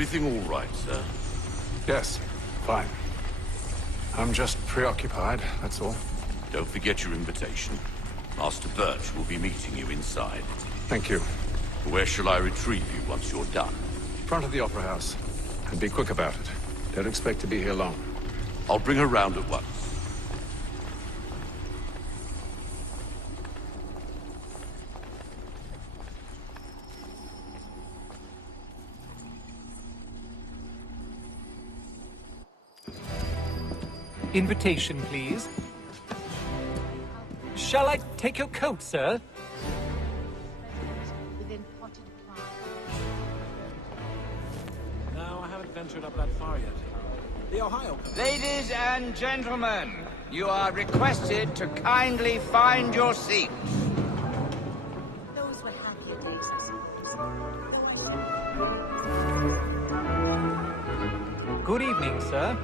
Everything all right, sir? Yes, fine. I'm just preoccupied, that's all. Don't forget your invitation. Master Birch will be meeting you inside. Thank you. Where shall I retrieve you once you're done? Front of the Opera House. And be quick about it. Don't expect to be here long. I'll bring her round at once. Invitation, please. Shall I take your coat, sir? No, I haven't ventured up that far yet. The Ohio. Ladies and gentlemen, you are requested to kindly find your seats. Those were happier days, I suppose. Though I should... Good evening, sir.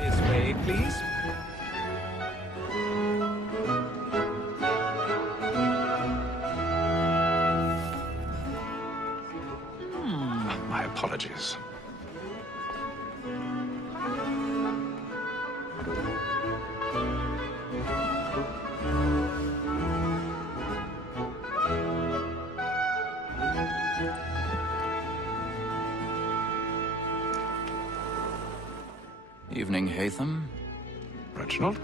This way, please. My apologies. Evening, Hatham. Reginald?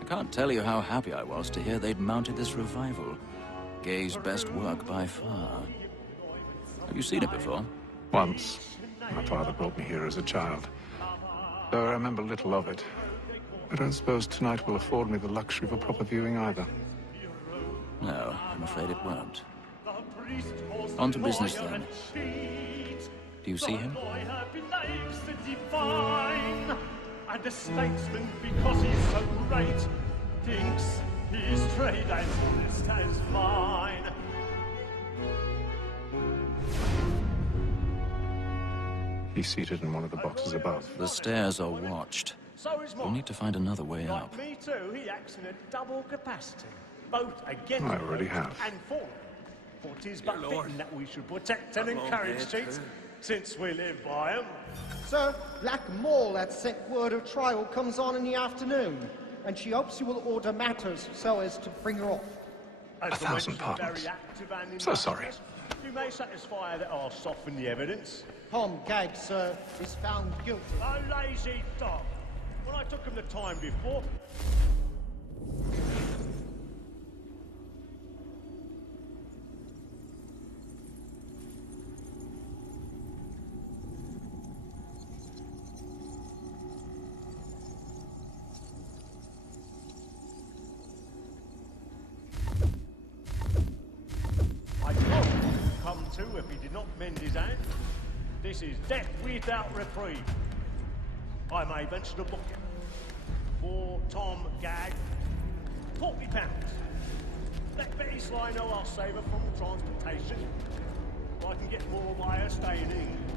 I can't tell you how happy I was to hear they'd mounted this revival. Gay's best work by far. Have you seen it before? Once. My father brought me here as a child. Though I remember little of it. I don't suppose tonight will afford me the luxury of a proper viewing either. No, I'm afraid it won't. On to business then. Do you see him? And the statesman, because he's so great, thinks his trade as honest as mine. He's seated in one of the boxes above. The stairs are watched. So is We'll mine. need to find another way up. Like me too, he acts in a double capacity, both against I already have. and for. For 'tis but fitting that we should protect and encourage cheats, since we live by 'em. Sir, Black Mall had sent word of trial comes on in the afternoon, and she hopes you will order matters so as to bring her off. As 1,000 the wench is pardons. very active and So sorry. industrious, you may satisfy that I'll soften the evidence. Tom Gag, sir, is found guilty. A lazy dog. When I took him the time before, I told him to come to if he did not mend his hand. This is death without reprieve. I may venture to book him. For Tom Gag, £40. Let Betty Sly know I'll save her from transportation. I can get more by her staying in England.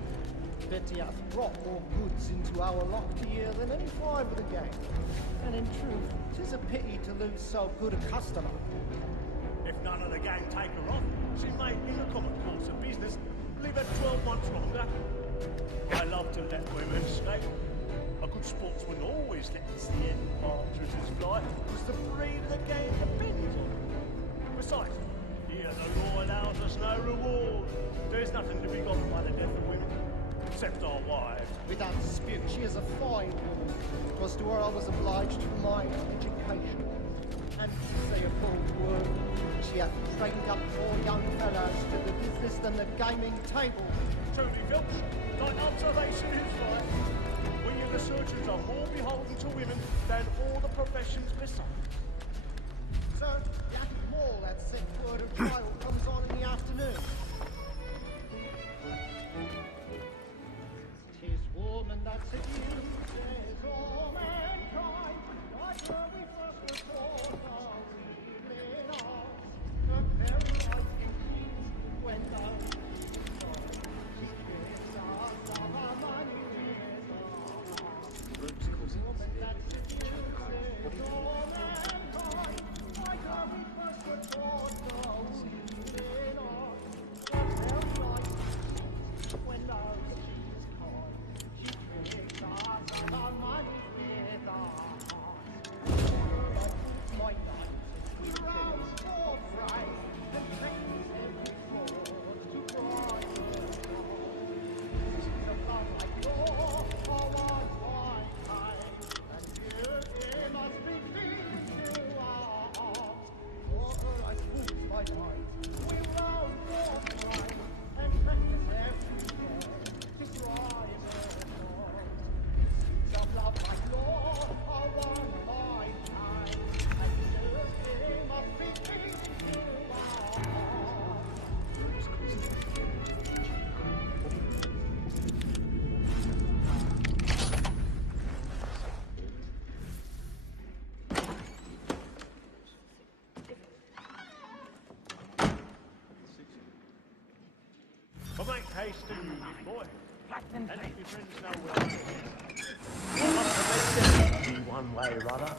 Betty hath brought more goods into our lot here than any five of the gang. And in truth, 'tis a pity to lose so good a customer. If none of the gang take her off, she may, in the common course of business, leave her 12 months longer. I love to let women stay. A good sportsman always lets the end partridges fly, because the breed of the game depends on it. Besides, here the law allows us no reward. There's nothing to be got by the death of women, except our wives. Without dispute, she is a fine woman. 'Twas to her I was obliged for my education. And to say a bold word, she hath trained up 4 young fellows to the business than the gaming table. Truly, Filch, thine observation is right. We the surgeons are more beholden to women than all the professions beside. Sir, Black Mall had sent word of trial comes on in the afternoon. 'Tis woman that seduces all mankind. Like her we first were born, our evening case to you, boy. And if your friends know where I am. Be one way or other.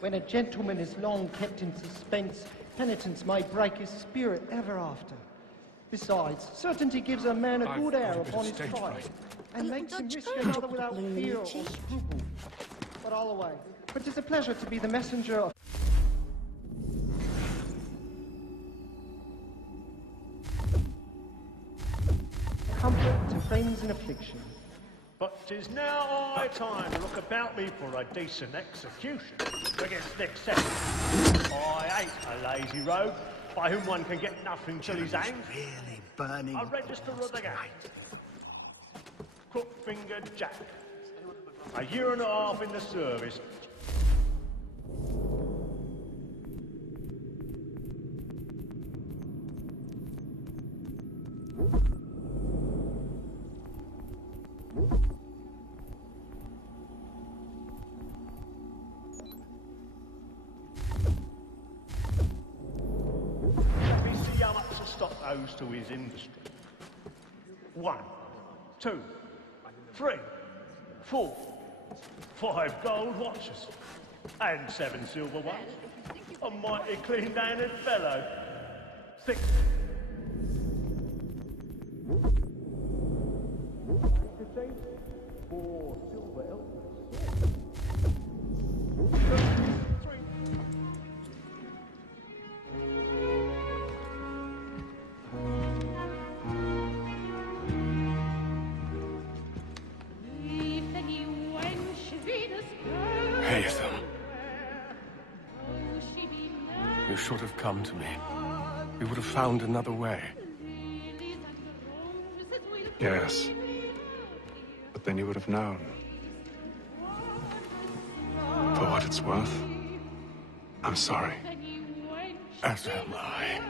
When a gentleman is long kept in suspense, penitence may break his spirit ever after. Besides, certainty gives a man a good air upon his trial, and makes him risk another without fear or scruple. But all away. But 'tis a pleasure to be the messenger of comfort to friends in affliction. But 'tis now high time to look about me for a decent execution. Against next second. I hate a lazy rogue by whom one can get nothing till he's hanged. Really burning. A register of the gang. Crook-fingered Jack. A year and a half in the service. Let me see how much the stock owes to his industry. 1, 2, 3, 4, 5 gold watches, and 7 silver ones. A mighty clean-handed fellow. 6. 4 silver elks. 3. Hatham. You should have come to me. We would have found another way. Yes. But then you would have known. For what it's worth, I'm sorry. As am I.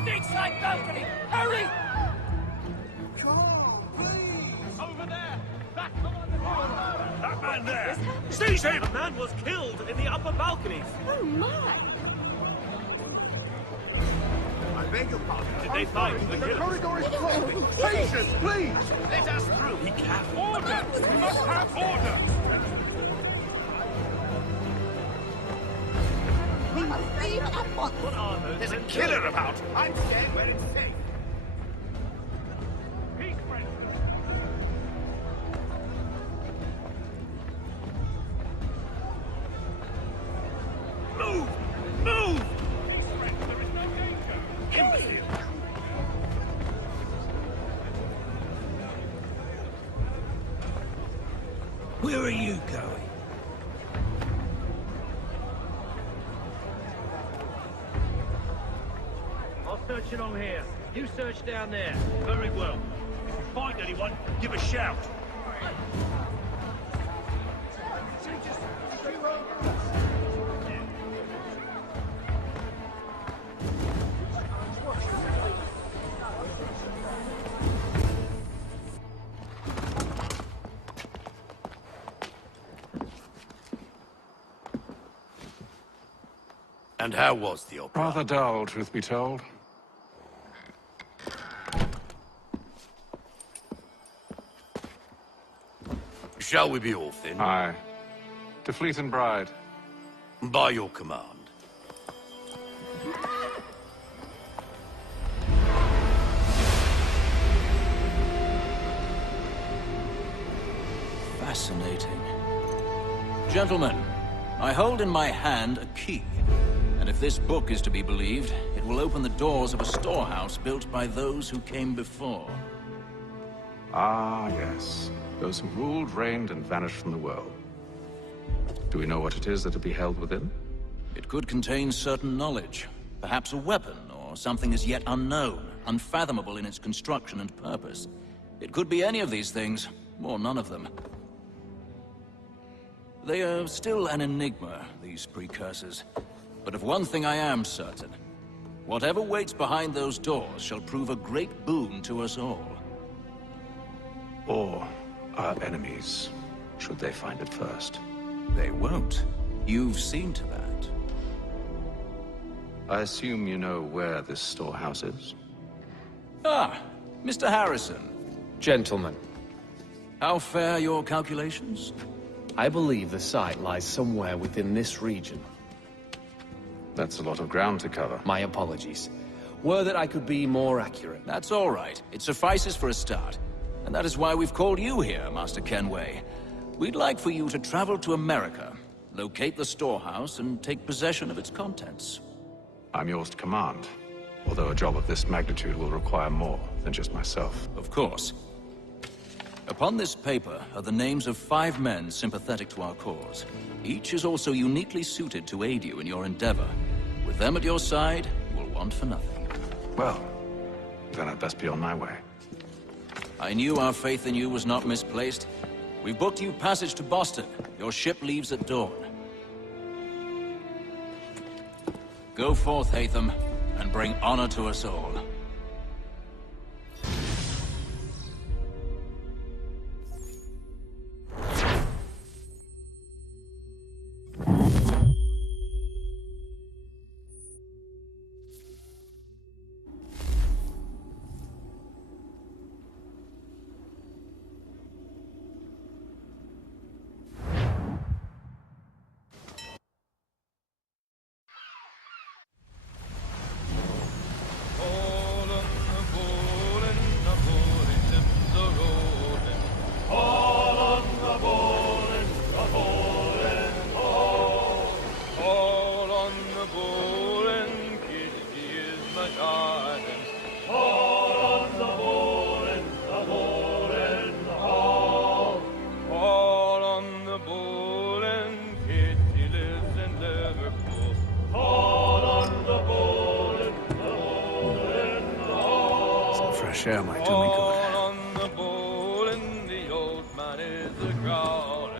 Stateside balcony! Hurry! Over there! Back on the That man there! Seize him! A man was killed in the upper balconies. Oh, my! I beg your pardon. Did they find the killer? corridor is closed! Patience, please! Let us through. He can't. Order! We must have order! We must leave at once! What are those? There's a killer about. I'm staying where it's safe. Peace, friend. Move! Move! Peace, friend. There is no danger. Imbecile. Where are you going? I'll search along here. You search down there. Very well. If you find anyone, give a shout. And how was the opera? Rather dull, truth be told. Shall we be off then? Aye. To Fleet and Bride. By your command. Fascinating. Gentlemen, I hold in my hand a key. And if this book is to be believed, it will open the doors of a storehouse built by those who came before. Ah, yes. Those who ruled, reigned, and vanished from the world. Do we know what it is that will be held within? It could contain certain knowledge. Perhaps a weapon, or something as yet unknown, unfathomable in its construction and purpose. It could be any of these things, or none of them. They are still an enigma, these precursors. But of one thing I am certain. Whatever waits behind those doors shall prove a great boon to us all. Or our enemies, should they find it first. They won't. You've seen to that. I assume you know where this storehouse is? Ah, Mr. Harrison. Gentlemen, How fare your calculations? I believe the site lies somewhere within this region. That's a lot of ground to cover. My apologies. Were that I could be more accurate. That's all right. It suffices for a start. And that is why we've called you here, Master Kenway. We'd like for you to travel to America, locate the storehouse, and take possession of its contents. I'm yours to command, although a job of this magnitude will require more than just myself. Of course. Upon this paper are the names of 5 men sympathetic to our cause. Each is also uniquely suited to aid you in your endeavor. With them at your side, you will want for nothing. Well, then I'd best be on my way. I knew our faith in you was not misplaced. We've booked you passage to Boston. Your ship leaves at dawn. Go forth, Hatham, and bring honor to us all. Fresh air might do me good.